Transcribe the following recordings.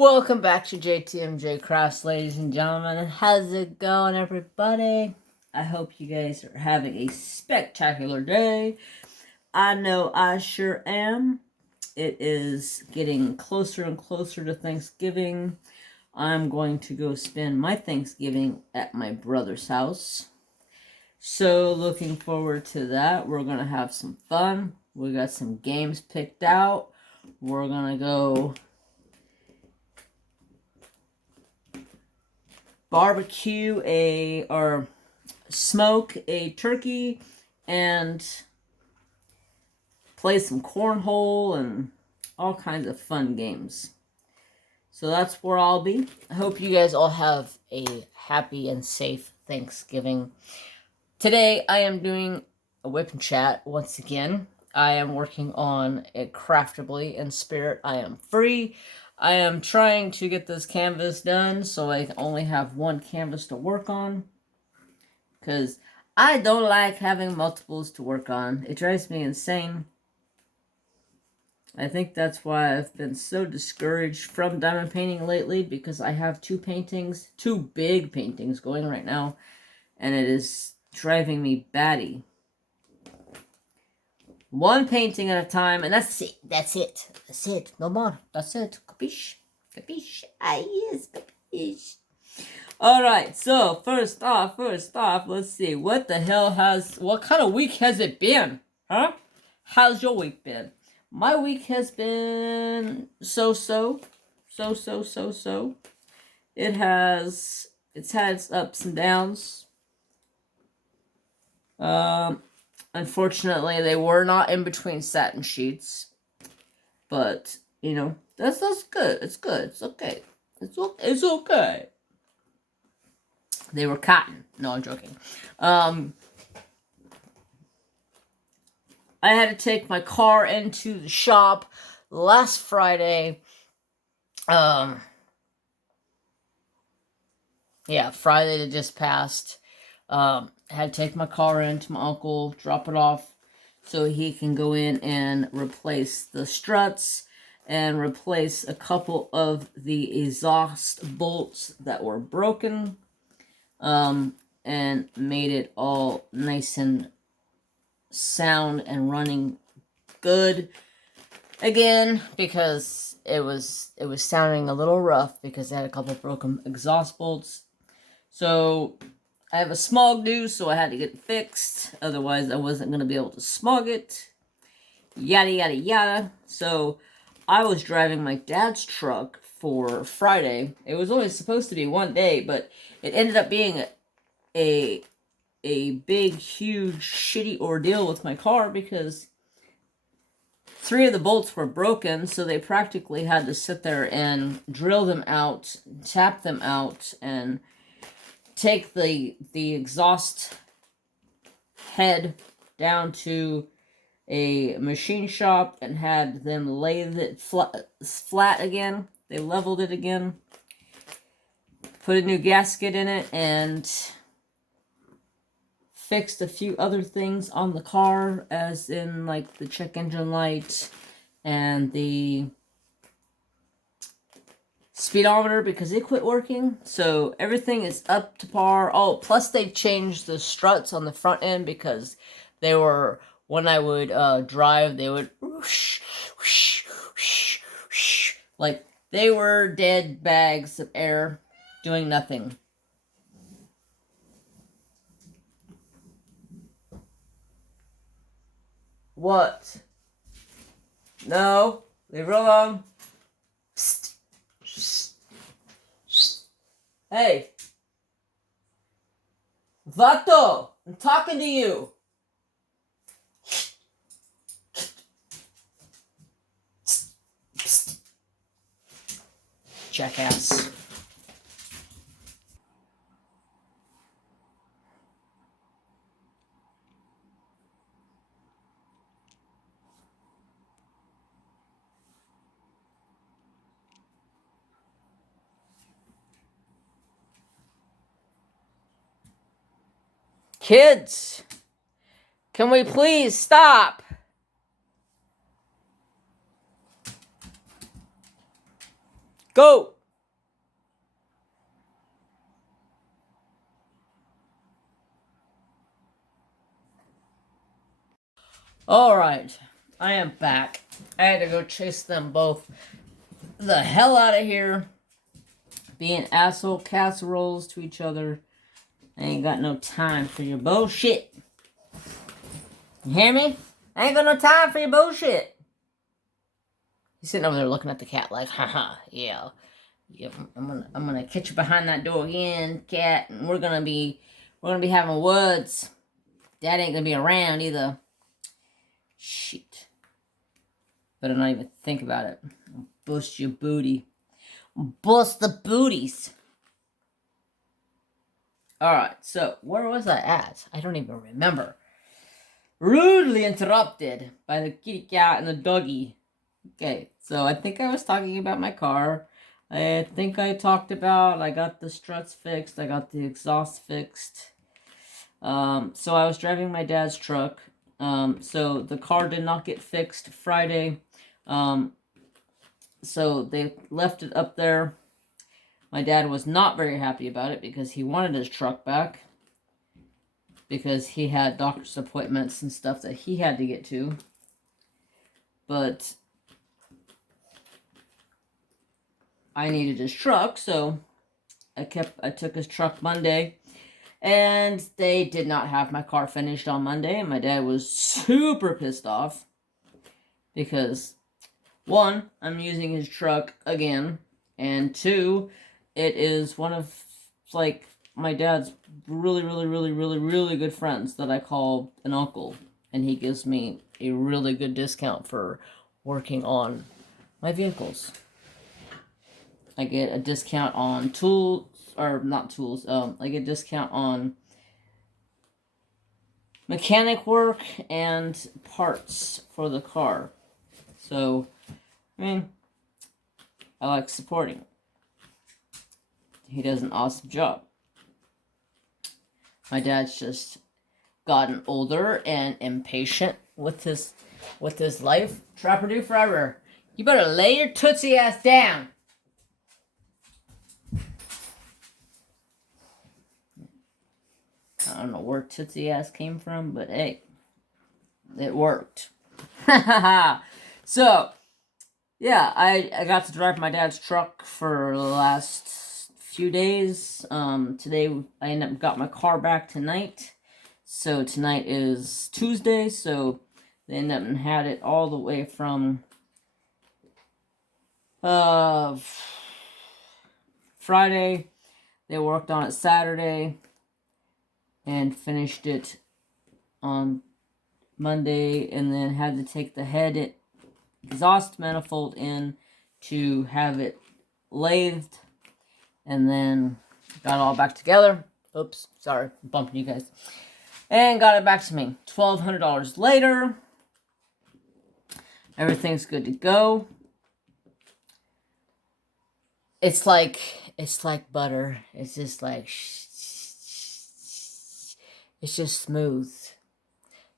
Welcome back to JTMJ Crafts, ladies and gentlemen. How's it going, everybody? I hope you guys are having a spectacular day. I know I sure am. It is getting closer and closer to Thanksgiving. I'm going to go spend my Thanksgiving at my brother's house. So looking forward to that. We're going to have some fun. We got some games picked out. We're going to go barbecue or smoke a turkey and play some cornhole and all kinds of fun games. So that's where I'll be. I hope you guys all have a happy and safe Thanksgiving. Today I am doing a whip and chat once again. I am working on it craftably in spirit. I am free. I am trying to get this canvas done so I only have one canvas to work on. Because I don't like having multiples to work on. It drives me insane. I think that's why I've been so discouraged from diamond painting lately, because I have two big paintings going right now, and it is driving me batty. One painting at a time, and that's it. That's it. No more. That's it. Capiche? Capiche? Ah, yes, capiche. Alright, so first off, let's see. What kind of week has it been? Huh? How's your week been? My week has been so-so. It's had its ups and downs. Unfortunately, they were not in between satin sheets. But, you know, that's good. It's good. It's okay. It's okay. They were cotton. No, I'm joking. I had to take my car into the shop last Friday. Friday that just passed. I had to take my car in to my uncle, drop it off so he can go in and replace the struts and replace a couple of the exhaust bolts that were broken, and made it all nice and sound and running good again, because it was sounding a little rough because it had a couple broken exhaust bolts. So I have a smog due, so I had to get it fixed. Otherwise, I wasn't going to be able to smog it. Yada, yada, yada. So I was driving my dad's truck for Friday. It was only supposed to be one day, but it ended up being a big, huge, shitty ordeal with my car, because 3 of the bolts were broken, so they practically had to sit there and drill them out, tap them out, and take the exhaust head down to a machine shop and had them lathe it flat again. They leveled it again, put a new gasket in it, and fixed a few other things on the car, as in like the check engine light and the speedometer, because it quit working. So everything is up to par. Oh, plus they changed the struts on the front end, because they were, when I would drive, they would whoosh, whoosh, whoosh, whoosh, like they were dead bags of air doing nothing. What? No, leave her alone. Psst. Hey, Vato, I'm talking to you. Jackass. Kids, can we please stop? go! Alright, I am back. I had to go chase them both the hell out of here. Being asshole casseroles to each other. I ain't got no time for your bullshit. You hear me? I ain't got no time for your bullshit. He's sitting over there looking at the cat like, haha, yeah. I'm gonna catch you behind that door again, cat, and we're gonna be having words. Dad ain't gonna be around either. Shit. Better not even think about it. I'll bust your booty. Bust the booties. Alright, so where was I at? I don't even remember. Rudely interrupted by the kitty cat and the doggy. Okay, so I think I was talking about my car. I think I talked about I got the struts fixed. I got the exhaust fixed. So I was driving my dad's truck. So the car did not get fixed Friday. So they left it up there. My dad was not very happy about it because he wanted his truck back. Because he had doctor's appointments and stuff that he had to get to. But I needed his truck, so I took his truck Monday. And they did not have my car finished on Monday. And my dad was super pissed off. Because, one, I'm using his truck again. And two, it is one of, like, my dad's really good friends that I call an uncle. And he gives me a really good discount for working on my vehicles. I get a discount on tools, or not tools, I get a discount on mechanic work and parts for the car. So, I mean, I like supporting. He does an awesome job. My dad's just gotten older and impatient with his life. Trapper do forever. You better lay your tootsie ass down. I don't know where tootsie ass came from, but hey, it worked. So, yeah, I got to drive my dad's truck for the last few days. Today I ended up got my car back tonight. So tonight is Tuesday, so they ended up and had it all the way from Friday. They worked on it Saturday and finished it on Monday, and then had to take the head exhaust manifold in to have it lathed, and then got it all back together. Oops, sorry, I'm bumping you guys. And got it back to me. $1,200 later. Everything's good to go. It's like butter. It's just like, it's just smooth.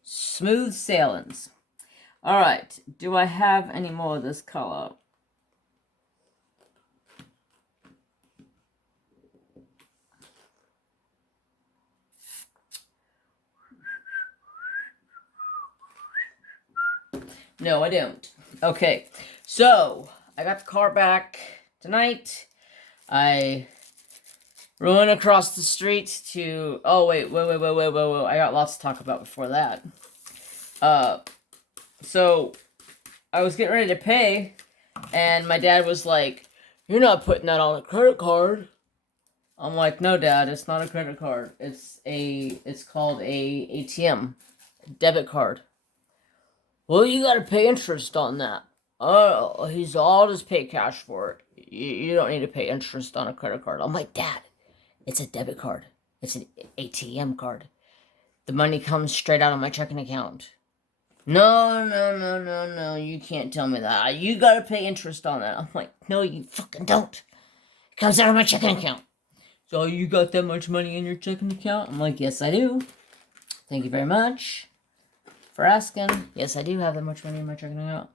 Smooth sailings. Alright, do I have any more of this color? No, I don't. Okay, so I got the car back tonight. I ran across the street to... Oh, wait. I got lots to talk about before that. So I was getting ready to pay, and my dad was like, "You're not putting that on a credit card." I'm like, "No, Dad, it's not a credit card. It's called a ATM, debit card." "Well, you gotta pay interest on that." "Oh, I'll just pay cash for it. You don't need to pay interest on a credit card." I'm like, "Dad, it's a debit card. It's an ATM card. The money comes straight out of my checking account." No, you can't tell me that. You gotta pay interest on that." I'm like, "No, you fucking don't. It comes out of my checking account." "So you got that much money in your checking account?" I'm like, "Yes, I do. Thank you very much for asking. Yes, I do have that much money in my checking account."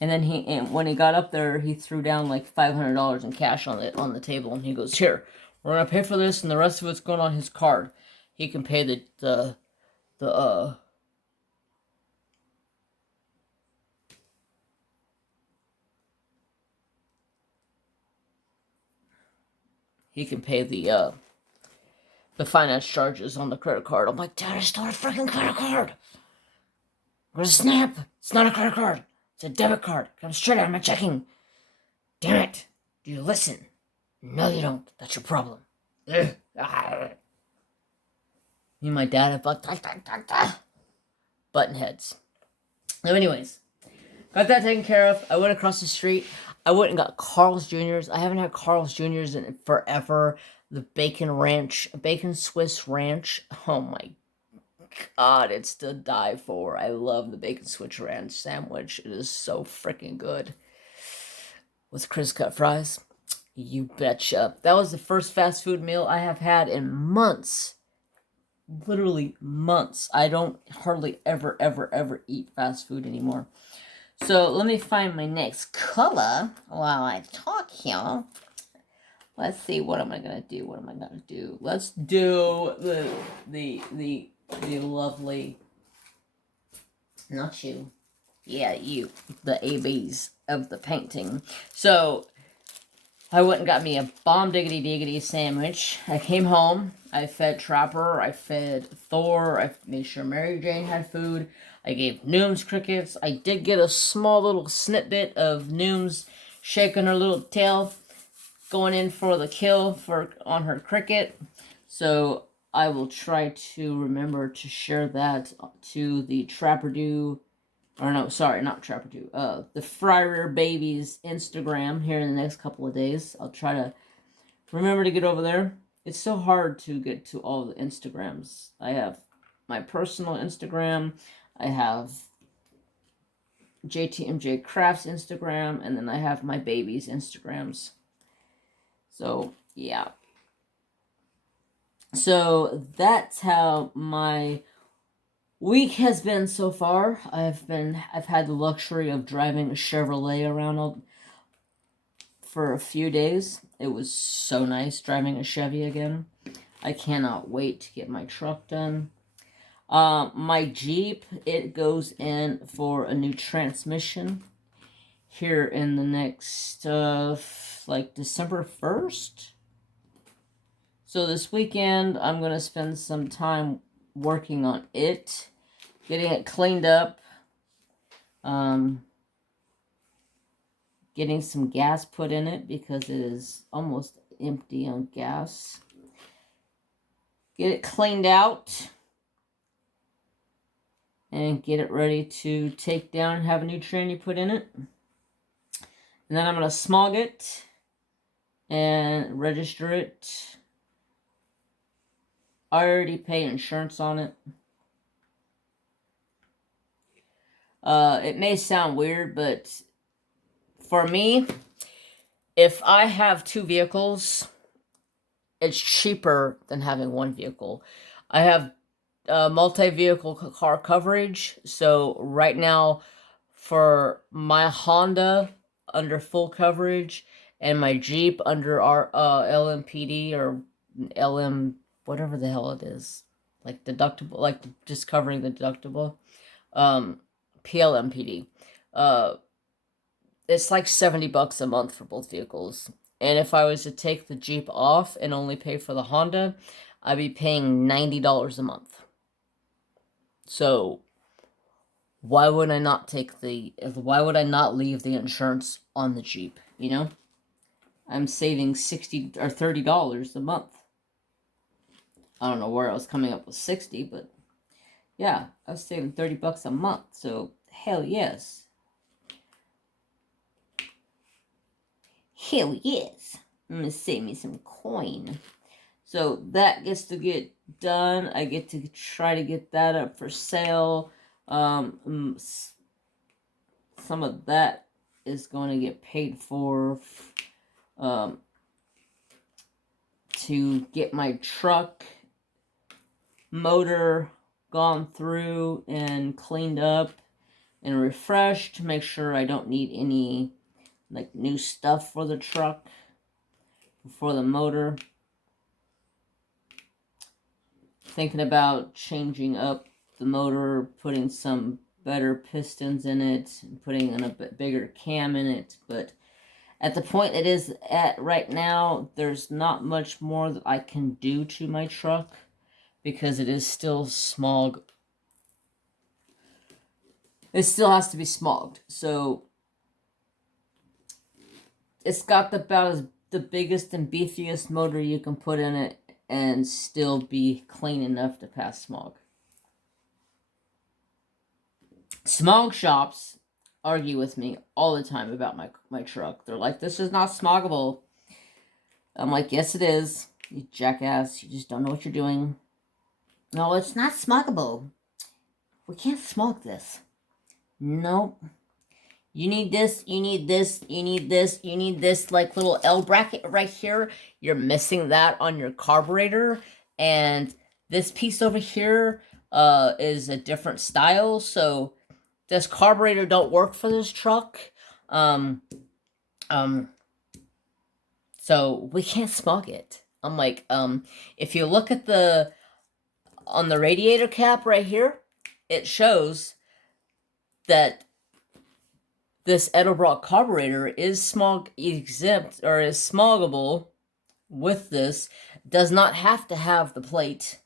And then when he got up there, he threw down like $500 in cash on the table, and he goes, "Here, we're gonna pay for this, and the rest of it's going on his card. He can pay the he can pay the finance charges on the credit card." I'm like, "Dad, it's not a freaking credit card. Where's a snap? It's not a credit card. It's a debit card. It comes straight out of my checking. Damn it. Do you listen?" "No, you don't. That's your problem." Me and my dad have button heads. So anyways, got that taken care of. I went across the street. I went and got Carl's Jr.'s. I haven't had Carl's Jr.'s in forever. The bacon Swiss ranch. Oh my God, it's to die for. I love the bacon Swiss ranch sandwich. It is so freaking good. With crisp cut fries. You betcha. That was the first fast food meal I have had in months. Literally months. I don't hardly ever eat fast food anymore. So let me find my next color while I talk here. Let's see, what am I gonna do? Let's do the lovely, not you. Yeah, you. The ABs of the painting. So I went and got me a bomb diggity diggity sandwich. I came home. I fed Trapper. I fed Thor. I made sure Mary Jane had food. I gave Nooms crickets. I did get a small little snippet of Nooms shaking her little tail, going in for the kill on her cricket. So I will try to remember to share that to the Trapperdo. Or no, sorry, not Trapperdo. The Fryer Babies Instagram here in the next couple of days. I'll try to remember to get over there. It's so hard to get to all the Instagrams. I have my personal Instagram. I have JTMJ Crafts Instagram. And then I have my baby's Instagrams. So, yeah. So, that's how my week has been so far. I've had the luxury of driving a Chevrolet around for a few days. It was so nice driving a Chevy again. I cannot wait to get my truck done. My Jeep, it goes in for a new transmission here in the next like December 1st. So this weekend I'm gonna spend some time working on it, getting it cleaned up, getting some gas put in it because it is almost empty on gas. Get it cleaned out and get it ready to take down and have a new tranny put in it. And then I'm going to smog it and register it. I already pay insurance on it. It may sound weird, but for me, if I have two vehicles, it's cheaper than having one vehicle. I have multi-vehicle car coverage, so right now for my Honda under full coverage and my Jeep under our LMPD or LM whatever the hell it is, like deductible, like just covering the deductible, PLMPD, it's like $70 a month for both vehicles. And if I was to take the Jeep off and only pay for the Honda, I'd be paying $90 a month. So why would I not why would I not leave the insurance on the Jeep, you know? I'm saving $60 or $30 a month. I don't know where I was coming up with 60, but yeah, I was saving $30 a month. So hell yes. Hell yes. I'm gonna save me some coin. So that gets to get done. I get to try to get that up for sale. Some of that is going to get paid for to get my truck motor gone through and cleaned up and refreshed. Make sure I don't need any like new stuff for the truck, for the motor. Thinking about changing up the motor, putting some better pistons in it, and putting in a bit bigger cam in it. But at the point it is at right now, there's not much more that I can do to my truck because it is still smog. It still has to be smogged. So it's got about the biggest and beefiest motor you can put in it and still be clean enough to pass smog. Smog shops argue with me all the time about my truck. They're like, this is not smoggable. I'm like, yes it is. You jackass, you just don't know what you're doing. No, it's not smoggable. We can't smog this. Nope. You need this, you need this, you need this, you need this like little L bracket right here. You're missing that on your carburetor. And this piece over here is a different style. So this carburetor don't work for this truck. So we can't smog it. I'm like, if you look at on the radiator cap right here, it shows that this Edelbrock carburetor is smog exempt, or is smoggable with this. Does not have to have the plate.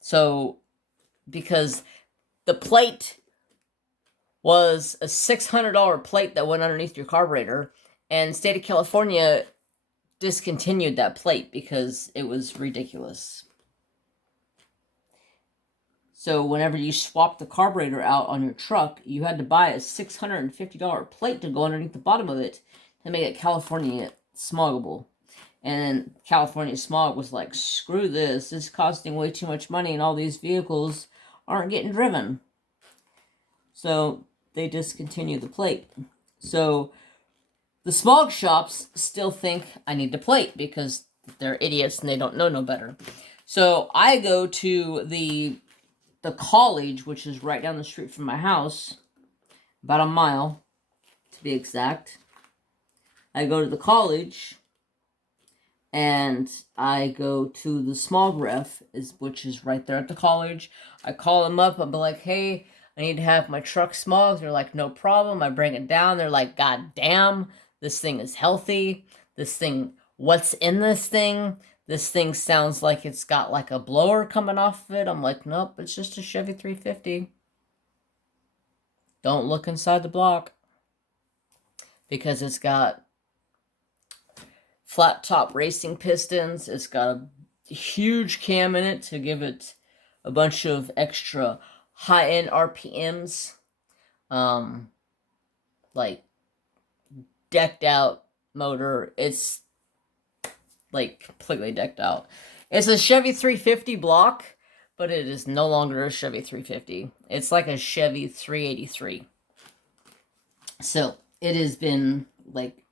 So, because the plate was a $600 plate that went underneath your carburetor, and state of California discontinued that plate because it was ridiculous. So whenever you swap the carburetor out on your truck, you had to buy a $650 plate to go underneath the bottom of it to make it California smoggable. And California Smog was like, screw this. This is costing way too much money and all these vehicles aren't getting driven. So they discontinued the plate. So the smog shops still think I need the plate because they're idiots and they don't know no better. So I go to the college, which is right down the street from my house, about a mile to be exact. I go to the college and I go to the smog ref, which is right there at the college. I call them up. I'm like, hey, I need to have my truck smogged. They're like, no problem. I bring it down. They're like, God damn, this thing is healthy. This thing, what's in this thing? This thing sounds like it's got like a blower coming off of it. I'm like, nope, it's just a Chevy 350. Don't look inside the block. Because it's got flat top racing pistons. It's got a huge cam in it to give it a bunch of extra high-end RPMs. Like decked out motor. It's like completely decked out. It's a Chevy 350 block, but it is no longer a Chevy 350. It's like a Chevy 383. So it has been like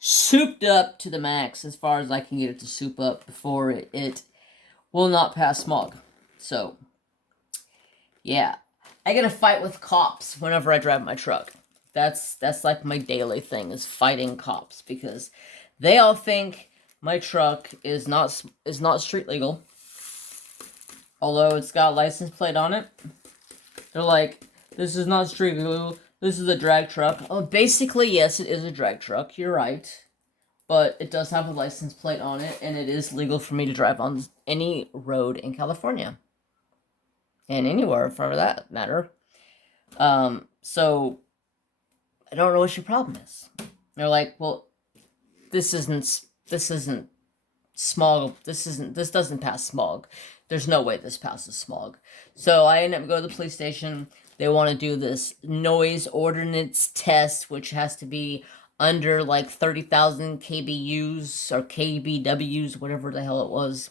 souped up to the max as far as I can get it to soup up before it will not pass smog. So yeah, I get a fight with cops whenever I drive my truck. That's like my daily thing, is fighting cops, because they all think my truck is not street legal, although it's got a license plate on it. They're like, this is not street legal. This is a drag truck. Oh, basically, yes, it is a drag truck. You're right. But it does have a license plate on it, and it is legal for me to drive on any road in California. And anywhere, for that matter. So, I don't know what your problem is. They're like, well, this isn't smog. This doesn't pass smog. There's no way this passes smog. So I end up going to the police station. They want to do this noise ordinance test, which has to be under like 30,000 kBUs or kBWs, whatever the hell it was.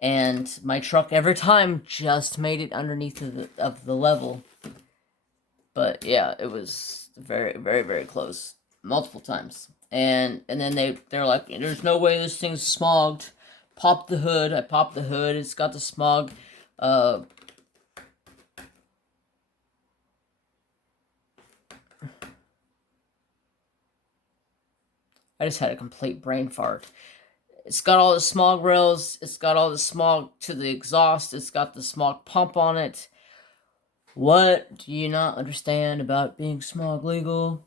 And my truck every time just made it underneath of the level. But yeah, it was very, very, very close. Multiple times. And then they're like, there's no way this thing's smogged. Pop the hood. I pop the hood. It's got the smog I just had a complete brain fart. It's got all the smog rails. It's got all the smog to the exhaust. It's got the smog pump on it. What do you not understand about being smog legal?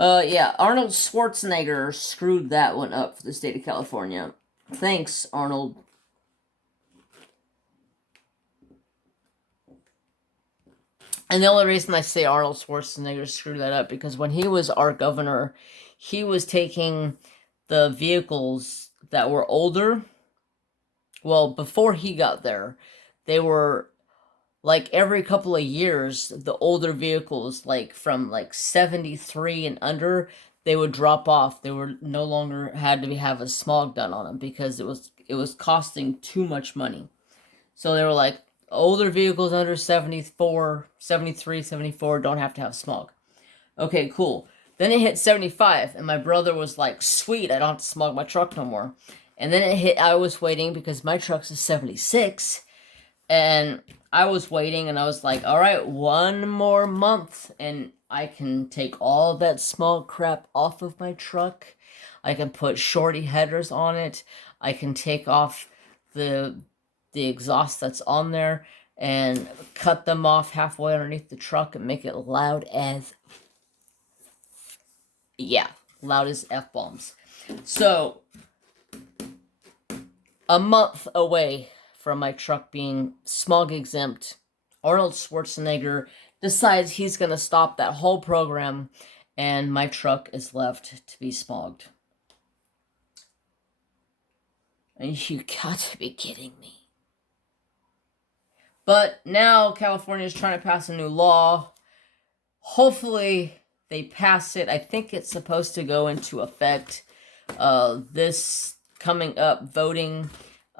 Yeah, Arnold Schwarzenegger screwed that one up for the state of California. Thanks, Arnold. And the only reason I say Arnold Schwarzenegger screwed that up, because when he was our governor, he was taking the vehicles that were older. Well, before he got there, they were like every couple of years, the older vehicles, like from like 73 and under, they would drop off. They were no longer had to have a smog done on them because it was costing too much money. So they were like, older vehicles under 74, 73, 74 don't have to have smog. Okay, cool. Then it hit 75, and my brother was like, sweet, I don't have to smog my truck no more. And then it hit, I was waiting because my truck's a 76, and I was waiting, and I was like, all right, one more month, and I can take all that smog crap off of my truck. I can put shorty headers on it. I can take off the exhaust that's on there and cut them off halfway underneath the truck and make it loud as F-bombs. So a month away from my truck being smog exempt, Arnold Schwarzenegger decides he's going to stop that whole program, and my truck is left to be smogged. And you got to be kidding me. But now California is trying to pass a new law. Hopefully they pass it. I think it's supposed to go into effect this coming up voting.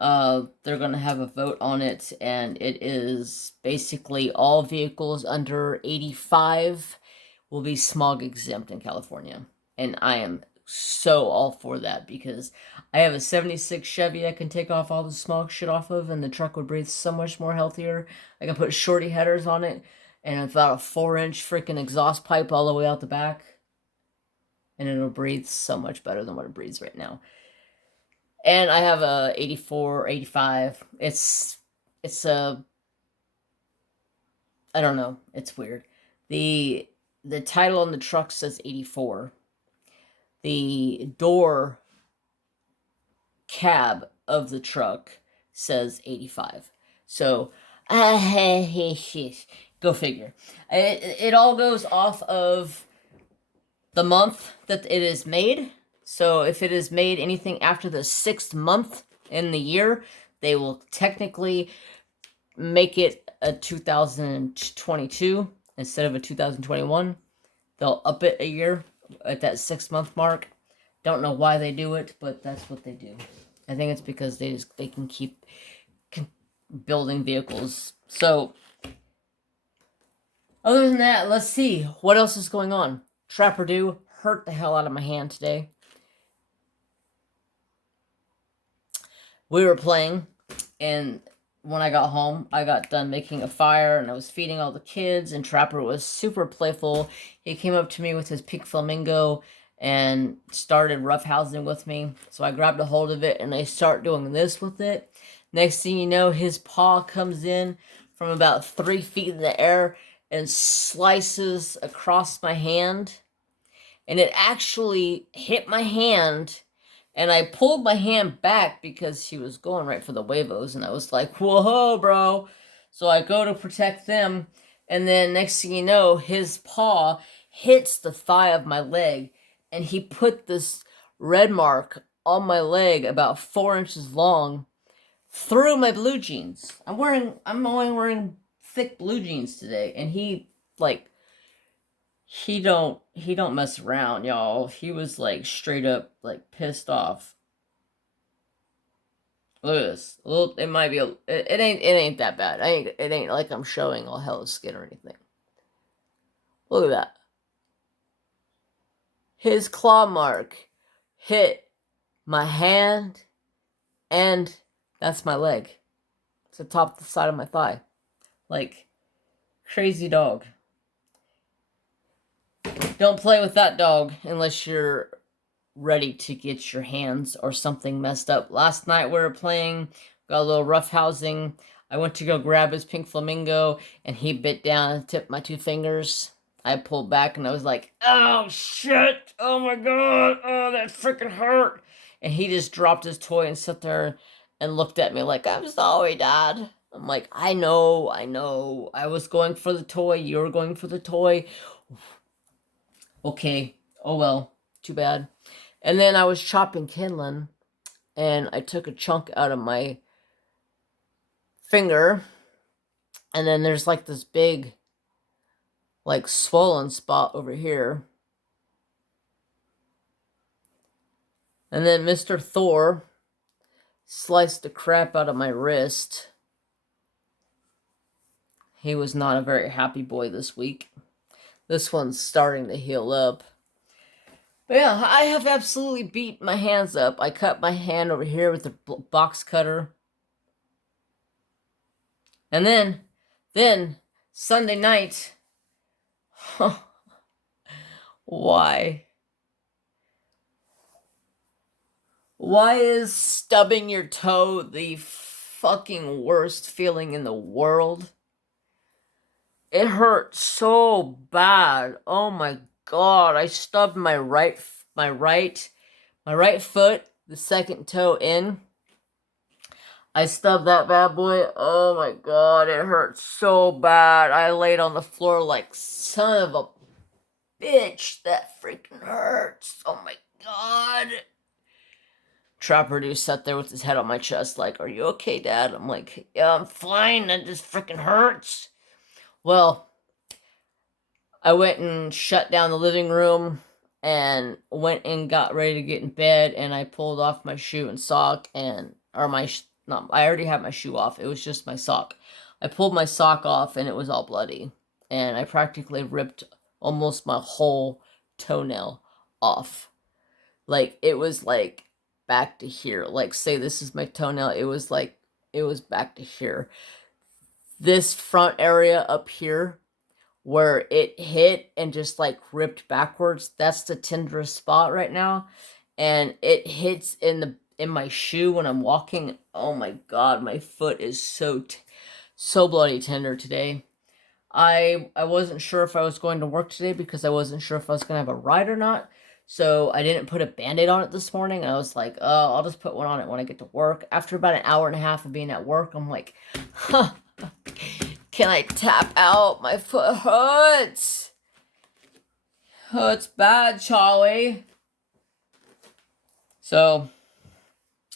They're going to have a vote on it, and it is basically all vehicles under 85 will be smog exempt in California. And I am so all for that, because I have a 76 Chevy I can take off all the smog shit off of, and the truck would breathe so much more healthier. I can put shorty headers on it, and about a 4-inch freaking exhaust pipe all the way out the back, and it'll breathe so much better than what it breathes right now. And I have a 84, 85. It's a, I don't know, it's weird. The title on the truck says 84. The door cab of the truck says 85. So, go figure. It all goes off of the month that it is made. So if it is made anything after the 6th month in the year, they will technically make it a 2022 instead of a 2021. They'll up it a year at that 6-month mark. Don't know why they do it, but that's what they do. I think it's because they can keep building vehicles. So, other than that, let's see what else is going on. Trapper Do hurt the hell out of my hand today. We were playing, and when I got home, I got done making a fire, and I was feeding all the kids, and Trapper was super playful. He came up to me with his pink flamingo and started roughhousing with me. So I grabbed a hold of it, and I start doing this with it. Next thing you know, his paw comes in from about 3 feet in the air and slices across my hand. And it actually hit my hand, and I pulled my hand back because he was going right for the huevos, and I was like, whoa, bro. So I go to protect them, and then next thing you know, his paw hits the thigh of my leg, and he put this red mark on my leg about 4 inches long through my blue jeans. I'm only wearing thick blue jeans today, and he don't mess around, y'all. He was like straight up like pissed off. Look at this. It might be it ain't that bad. It ain't like I'm showing all hell of skin or anything. Look at that. His claw mark hit my hand, and that's my leg. It's the top of the side of my thigh. Like, crazy dog. Don't play with that dog unless you're ready to get your hands or something messed up. Last night we were playing, got a little roughhousing. I went to go grab his pink flamingo, and he bit down and tipped my 2 fingers. I pulled back, and I was like, oh, shit! Oh, my God! Oh, that freaking hurt! And he just dropped his toy and sat there and looked at me like, I'm sorry, Dad. I'm like, I know. I was going for the toy. You were going for the toy. Okay. Oh, well. Too bad. And then I was chopping kindling, and I took a chunk out of my finger, and then there's like this big, like, swollen spot over here. And then Mr. Thor sliced the crap out of my wrist. He was not a very happy boy this week. This one's starting to heal up. But yeah, I have absolutely beat my hands up. I cut my hand over here with the box cutter. And then, Sunday night, why? Why is stubbing your toe the fucking worst feeling in the world? It hurt so bad. Oh my God. I stubbed my right foot, the second toe in. I stubbed that bad boy. Oh my God, it hurt so bad. I laid on the floor like, son of a bitch, that freaking hurts. Oh my God. Trapper Dude sat there with his head on my chest like, are you okay, Dad? I'm like, yeah, I'm fine. That just freaking hurts. Well, I went and shut down the living room and went and got ready to get in bed, and I pulled off my shoe and sock, and, or my, no, I already had my shoe off. It was just my sock. I pulled my sock off, and it was all bloody, and I practically ripped almost my whole toenail off. Like, it was like back to here. Like, say this is my toenail, it was like, it was back to here. This front area up here, where it hit and just like ripped backwards, that's the tenderest spot right now, and it hits in my shoe when I'm walking. Oh my God, my foot is so bloody tender today. I wasn't sure if I was going to work today because I wasn't sure if I was going to have a ride or not, so I didn't put a band-aid on it this morning. I was like, oh, I'll just put one on it when I get to work. After about an hour and a half of being at work, I'm like, huh, can I tap out? My foot hurts. Hurts bad, Charlie. So,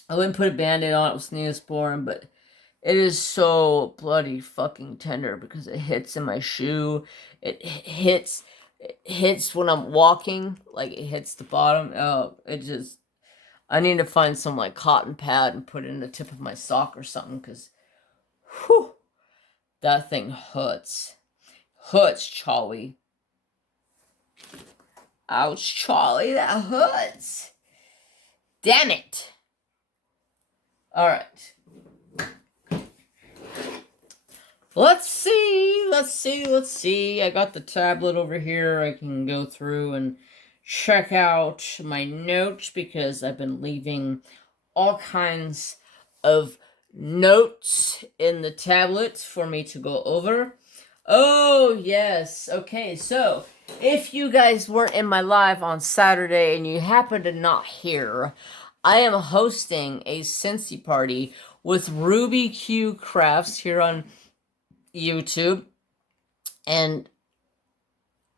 I wouldn't put a band-aid on it with Neosporin, but it is so bloody fucking tender because it hits in my shoe. It hits when I'm walking. Like, it hits the bottom. Oh, it just... I need to find some, like, cotton pad and put it in the tip of my sock or something, because... whew, that thing hurts. Hurts, Charlie. Ouch, Charlie, that hurts. Damn it. Alright. Let's see. I got the tablet over here. I can go through and check out my notes because I've been leaving all kinds of notes in the tablet for me to go over. Oh, yes. Okay, so if you guys weren't in my live on Saturday and you happen to not hear, I am hosting a Scentsy party with Ruby Q Crafts here on YouTube, and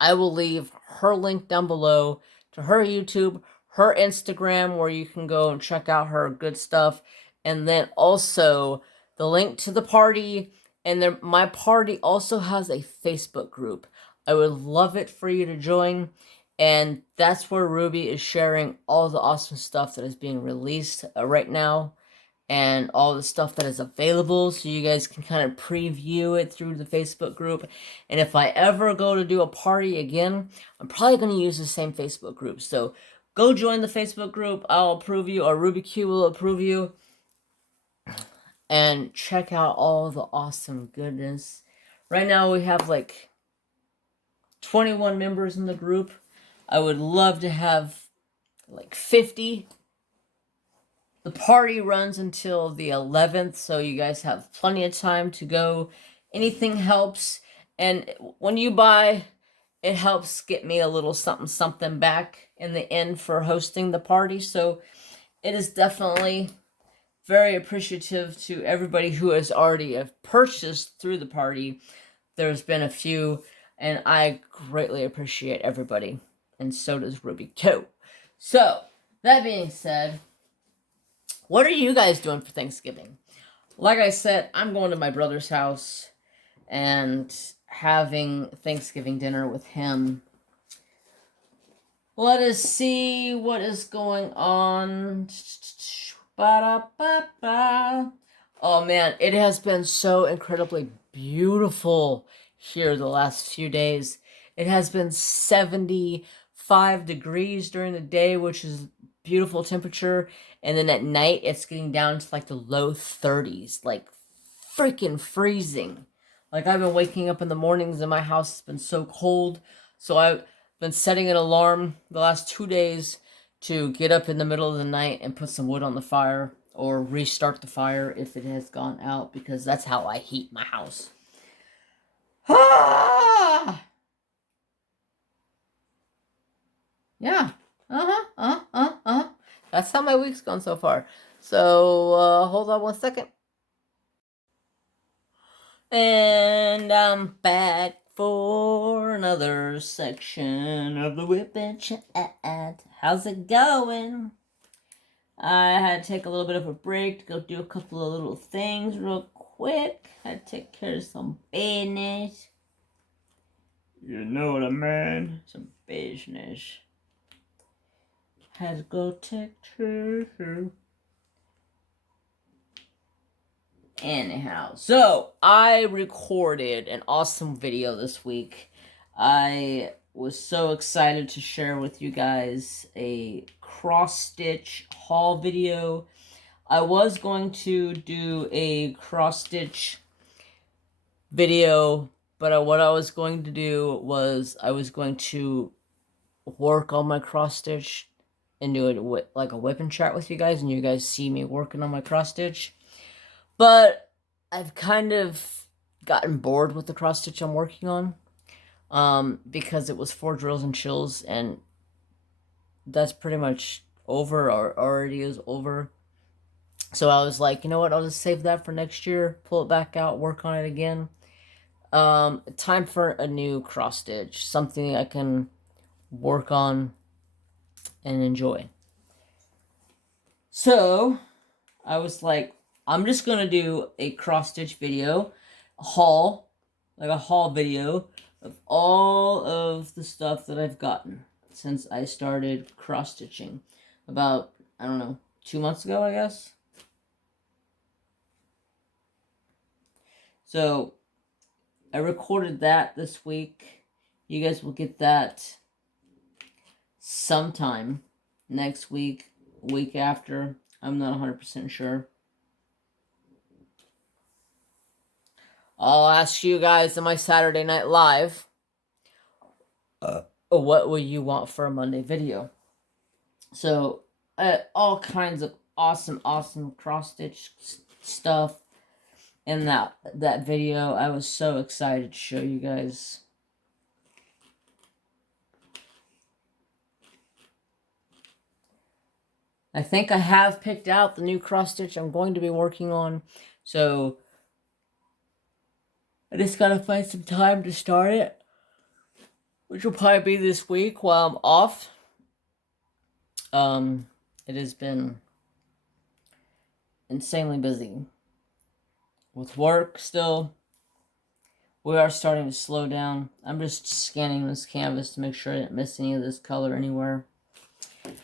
I will leave her link down below to her YouTube, her Instagram, where you can go and check out her good stuff, and then also the link to the party. And my party also has a Facebook group. I would love it for you to join, and that's where Ruby is sharing all the awesome stuff that is being released right now, and all the stuff that is available, so you guys can kind of preview it through the Facebook group. And if I ever go to do a party again, I'm probably going to use the same Facebook group. So go join the Facebook group. I'll approve you, or Ruby Q will approve you. And check out all the awesome goodness. Right now we have like 21 members in the group. I would love to have like 50. The party runs until the 11th, so you guys have plenty of time to go. Anything helps. And when you buy, it helps get me a little something back in the end for hosting the party. So it is definitely very appreciative to everybody who has already purchased through the party. There's been a few, and I greatly appreciate everybody. And so does Ruby Co. So, that being said, what are you guys doing for Thanksgiving? Like I said, I'm going to my brother's house and having Thanksgiving dinner with him. Let us see what is going on. Ba-da-ba-ba. Oh man, it has been so incredibly beautiful here the last few days. It has been 75 degrees during the day, which is beautiful temperature. And then at night, it's getting down to like the low 30s, like freaking freezing. Like I've been waking up in the mornings and my house has been so cold. So I've been setting an alarm the last 2 days to get up in the middle of the night and put some wood on the fire or restart the fire if it has gone out, because that's how I heat my house. Ah! Yeah. That's how my week's gone so far. So, hold on 1 second. And I'm back for another section of the Whip and Chat. How's it going? I had to take a little bit of a break to go do a couple of little things real quick. Had to take care of some business. You know what I mean? Some business. Had to go take care of. Anyhow, so I recorded an awesome video this week. I was so excited to share with you guys a cross-stitch haul video. I was going to do a cross-stitch video, but what I was going to do was I was going to work on my cross-stitch and do it like a whip and chat with you guys, and you guys see me working on my cross-stitch. But I've kind of gotten bored with the cross-stitch I'm working on, because it was 4 drills and chills, and that's pretty much over, or already is over. So I was like, you know what, I'll just save that for next year, pull it back out, work on it again. Time for a new cross-stitch, something I can work on and enjoy. So I was like, I'm just going to do a cross-stitch video, a haul video of all of the stuff that I've gotten since I started cross-stitching about, I don't know, 2 months ago, I guess. So I recorded that this week. You guys will get that sometime next week, week after. I'm not 100% sure. I'll ask you guys in my Saturday Night Live, what will you want for a Monday video? So, all kinds of awesome cross-stitch stuff in that video. I was so excited to show you guys. I think I have picked out the new cross-stitch I'm going to be working on, so I just gotta find some time to start it, which will probably be this week while I'm off. It has been insanely busy with work still. We are starting to slow down. I'm just scanning this canvas to make sure I didn't miss any of this color anywhere.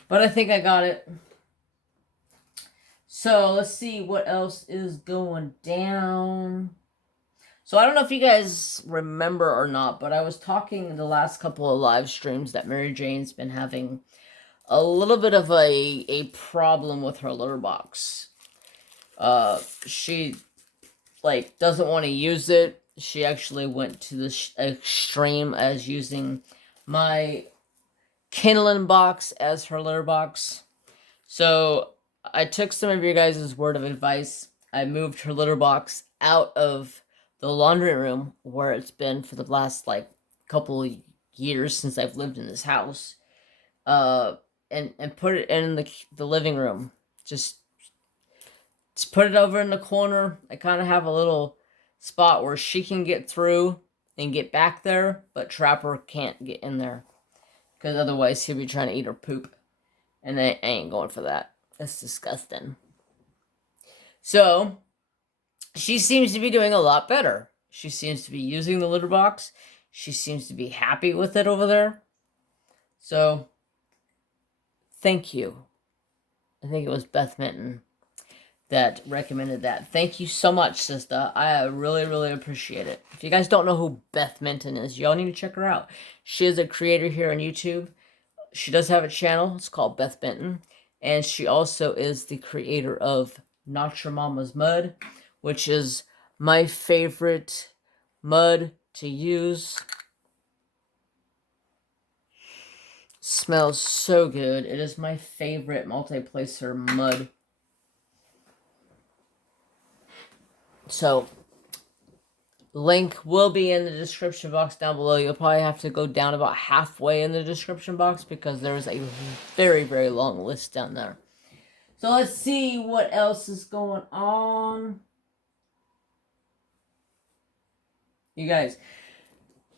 But I think I got it. So let's see what else is going down. So I don't know if you guys remember or not, but I was talking in the last couple of live streams that Mary Jane's been having a little bit of a problem with her litter box. She, like, doesn't want to use it she actually went to the extreme as using my kindling box as her litter box. So I took some of your guys' word of advice. I moved her litter box out of the laundry room where it's been for the last like couple of years since I've lived in this house. And put it in the living room. Just put it over in the corner. I kind of have a little spot where she can get through and get back there, but Trapper can't get in there because otherwise he'll be trying to eat her poop, and I ain't going for that. That's disgusting. So she seems to be doing a lot better. She seems to be using the litter box. She seems to be happy with it over there. So thank you. I think it was Beth Minton that recommended that. Thank you so much, sister. I really, really appreciate it. If you guys don't know who Beth Minton is, y'all need to check her out. She is a creator here on YouTube. She does have a channel. It's called Beth Minton. And she also is the creator of Notcha Mama's Mud, which is my favorite mud to use. Smells so good. It is my favorite multi-placer mud. So, link will be in the description box down below. You'll probably have to go down about halfway in the description box because there's a very, very long list down there. So let's see what else is going on. You guys,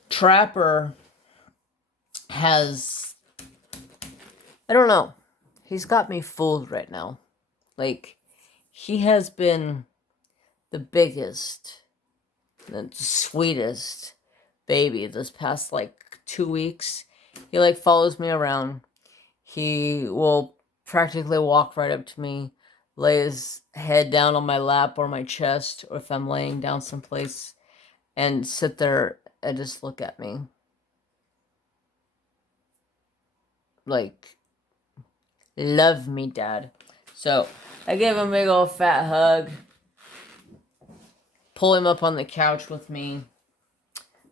Trapper has, I don't know, he's got me fooled right now. Like, he has been the biggest, the sweetest baby this past like 2 weeks. He like follows me around. He will practically walk right up to me, lay his head down on my lap or my chest, or if I'm laying down someplace, and sit there and just look at me. Like, love me, Dad. So I gave him a big old fat hug. Pull him up on the couch with me.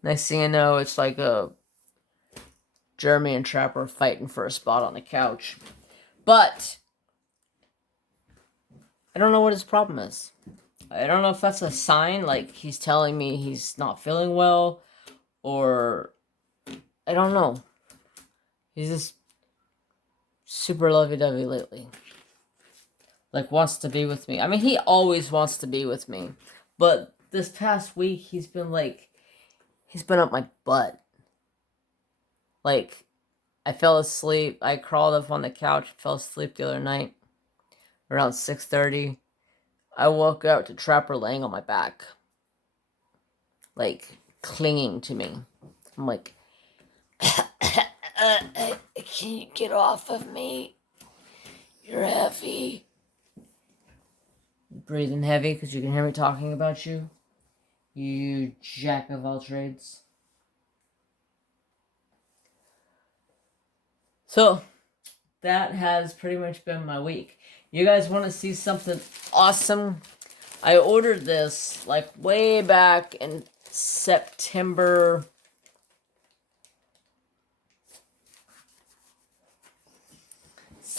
Next thing you know, it's like a Jeremy and Trapper fighting for a spot on the couch. But I don't know what his problem is. I don't know if that's a sign, like he's telling me he's not feeling well, or I don't know. He's just super lovey-dovey lately. Like, wants to be with me. I mean, he always wants to be with me. But this past week, he's been up my butt. Like, I fell asleep. I crawled up on the couch, fell asleep the other night around 6:30. I woke up to Trapper laying on my back. Like, clinging to me. I'm like, can you get off of me? You're heavy. Breathing heavy because you can hear me talking about you. You jack of all trades. So, that has pretty much been my week. You guys want to see something awesome? I ordered this like way back in September.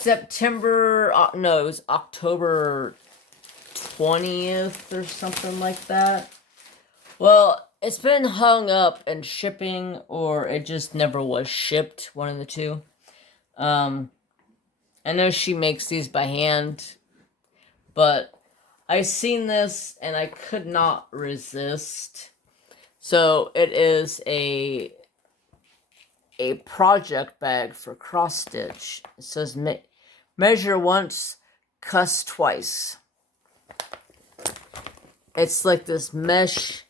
No, it was October 20th or something like that. Well, it's been hung up and shipping, or it just never was shipped, one of the two. I know she makes these by hand, but I seen this and I could not resist. So it is a project bag for cross stitch. It says measure once, cuss twice. It's like this mesh.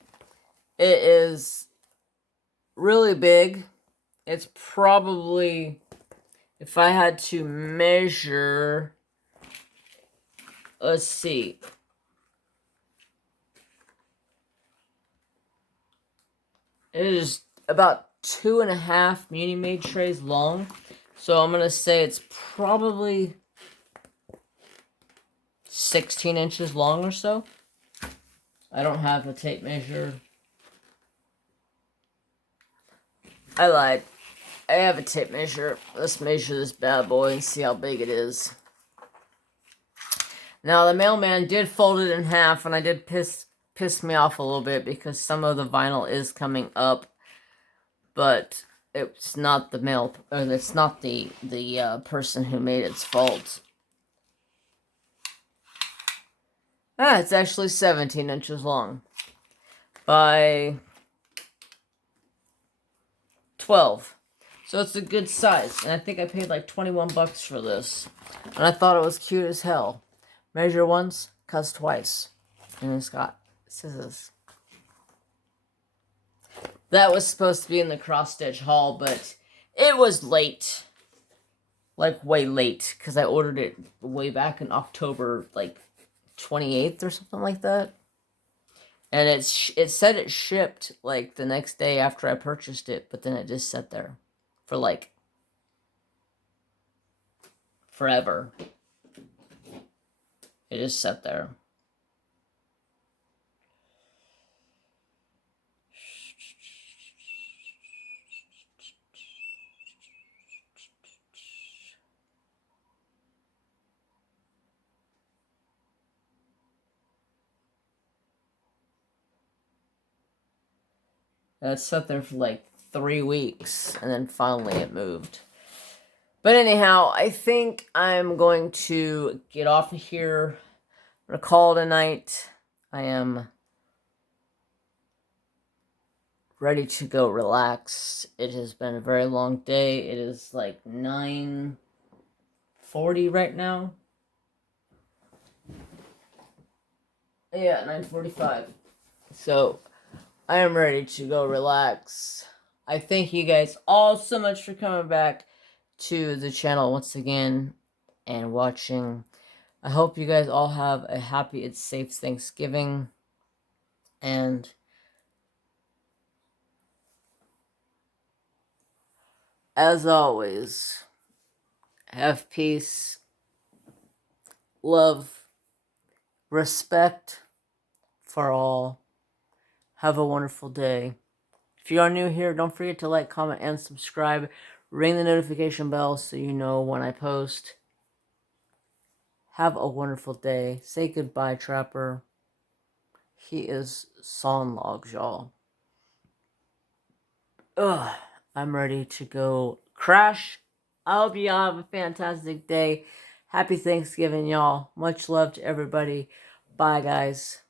It is really big. It's probably, if I had to measure, let's see. It is about 2.5 Muni Made trays long. So I'm going to say it's probably 16 inches long or so. I don't have a tape measure I lied. I have a tape measure. Let's measure this bad boy and see how big it is. Now, the mailman did fold it in half, and I did piss me off a little bit because some of the vinyl is coming up, but it's not the mail, or it's not the person who made its fault. Ah, it's actually 17 inches long by 12. So it's a good size. And I think I paid like 21 bucks for this. And I thought it was cute as hell. Measure once, cuts twice. And it's got scissors. That was supposed to be in the cross-stitch haul, but it was late. Like, way late. Because I ordered it way back in October, like, 28th or something like that. And it said it shipped, like, the next day after I purchased it. But then it just sat there for, like, forever. It just sat there. It sat there for like 3 weeks, and then finally it moved. But anyhow, I think I'm going to get off of here. I'm going to call it a night. I am ready to go relax. It has been a very long day. It is like 9:40 right now. Yeah, 9:45. So, I am ready to go relax. I thank you guys all so much for coming back to the channel once again and watching. I hope you guys all have a happy and safe Thanksgiving. And as always, have peace, love, respect for all. Have a wonderful day. If you are new here, don't forget to like, comment, and subscribe. Ring the notification bell so you know when I post. Have a wonderful day. Say goodbye, Trapper. He is sawing logs, y'all. Ugh, I'm ready to go crash. I hope y'all have a fantastic day. Happy Thanksgiving, y'all. Much love to everybody. Bye, guys.